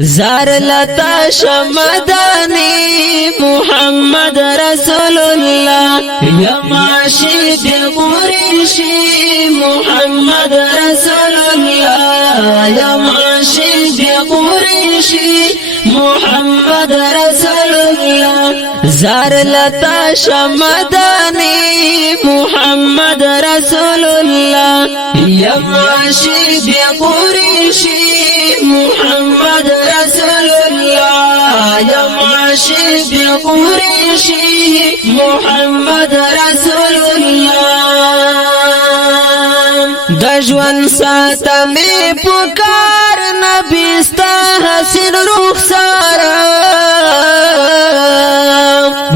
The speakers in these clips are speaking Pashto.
زار لتا شمدانی محمد رسول الله یا معاشد قریشی محمد رسول الله یا معاشد قریشی محمد رسول الله زار لتا شمدانی محمد رسول الله یا معاشد قریشی محمد رسول الله یا معاشد قریشی محمد رسول الله د ژوند ساتمه پکار نبی ستا حسین رخسار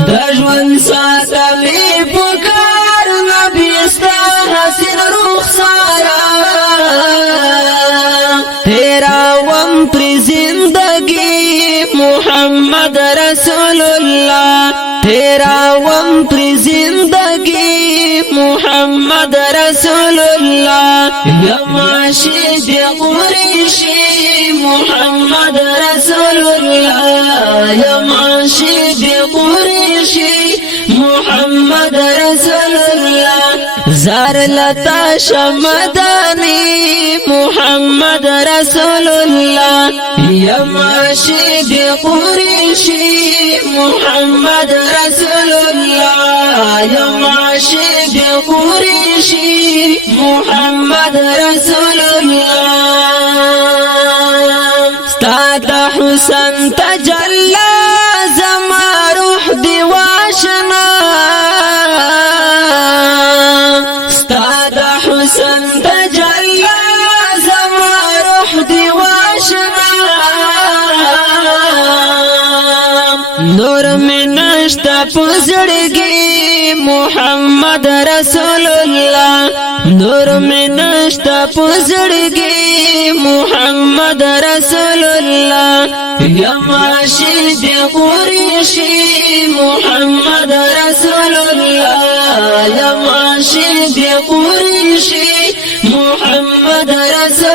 د ژوند ساتمه پکار نبی ستا حسین رخسار تیراوم پر زندگی محمد رسول الله تیراوم پر زندگی محمد رسول الله یا معاشد قریشی محمد رسول الله یا معاشد قریشی محمد رسول الله زار لتا شمدانی محمد رسول الله یا معاشد قریشی محمد رسول الله یا معاشد قریشی محمد رسول الله استاد حسن تجلى زما روح دی واشنا استاد حسن تجلى زما روح دی واشنا نور میں نشتا پزړګي محمد رسول الله نور میں نشتا پزړګي محمد رسول الله یا معاشد قریشی محمد رسول الله یا معاشد قریشی محمد رسول